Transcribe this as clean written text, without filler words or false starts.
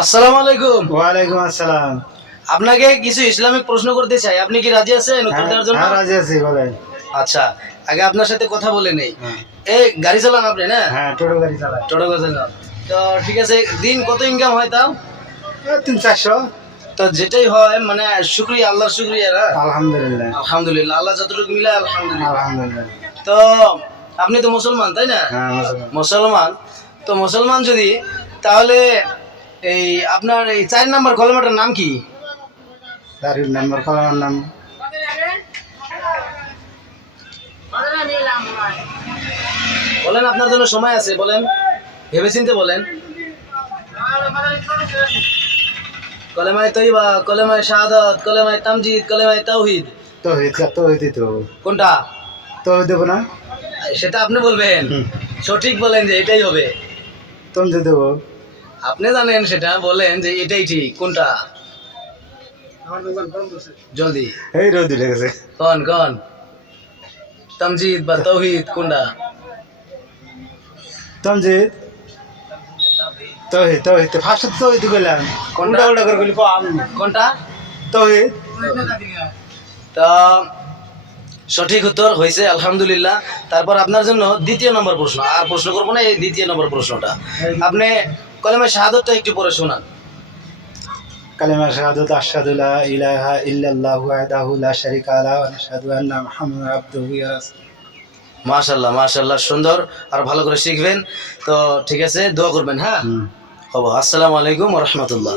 আসসালামু আলাইকুম। ওয়ালাইকুম আসসালাম। আপনাকে কিছু ইসলামিক প্রশ্ন করতে চাই, আপনি কি রাজি আছেন উত্তর দেওয়ার জন্য? হ্যাঁ রাজি আছি, বলেন। আচ্ছা, আগে আপনার সাথে কথা বলে নেই। হ্যাঁ। এই গাড়ি চালান আপনি না? হ্যাঁ, টোটো গাড়ি চালাই। টোটো চালান। তো ঠিক আছে, দিন কত ইনকাম হয় তাও? 300-400। তো যেটাই হয় মানে শুকরিয়া, আল্লাহর শুকরিয়া না? আলহামদুলিল্লাহ। আলহামদুলিল্লাহ, আল্লাহ যতটুকু মিলে আলহামদুলিল্লাহ। আলহামদুলিল্লাহ। তো আপনি তো মুসলমান তাই না? হ্যাঁ মুসলমান। মুসলমান, তো মুসলমান যদি, তাহলে এই আপনার এই 4 নাম্বার কলমাটার নাম কি? গাড়ির নাম্বার, কলমের নাম। বলেন, আপনার জন্য সময় আছে, বলেন, ভেবেচিন্তে বলেন। কলেমায়ে তৈবা, কলেমায়ে শাহাদাত, কলেমায়ে তামজিদ, কলেমায়ে তাওহীদ। তৌহিদ তো। কোনটা? তৌহিদ দেবো না? সেটা আপনি বলবেন। সঠিক বলেন যে এটাই হবে। তঞ্জু দেবো। আপনি জানেন সেটা, বলেন যে এটাই ঠিক। কোনটা? জলদি এই রোদ উঠে গেছে। কোন কোন? তামজিদ বা তাওহীদ কোনটা? তঞ্জিদ। তৌহিদ ফার্স্ট তৌহিদ কইলাম। কোনটা উল্টা করে কইলি আমি? কোনটা? তৌহিদ। তা সঠিক উত্তর হয়েছে, আলহামদুলিল্লাহ। তারপর আপনার জন্য দ্বিতীয় নম্বর প্রশ্ন, আর প্রশ্ন করবো না, এই দ্বিতীয় নম্বর প্রশ্নটা আপনি কলেমা শাহাদাতটা একটু পড়ে শোনান। কালিমা শাহাদাত আশহাদু লা ইলাহা ইল্লাল্লাহু ওয়াহদাহু লা শারীকা লাহু ওয়া আশহাদু আন্না মুহাম্মাদান আবদুহু ওয়া রাসূলুহু। মাশাআল্লাহ মাশাআল্লাহ, সুন্দর। আর ভালো করে শিখবেন। তো ঠিক আছে, দোয়া করবেন। হ্যাঁ, হবো। আসসালামু আলাইকুম ওয়া রাহমাতুল্লাহ।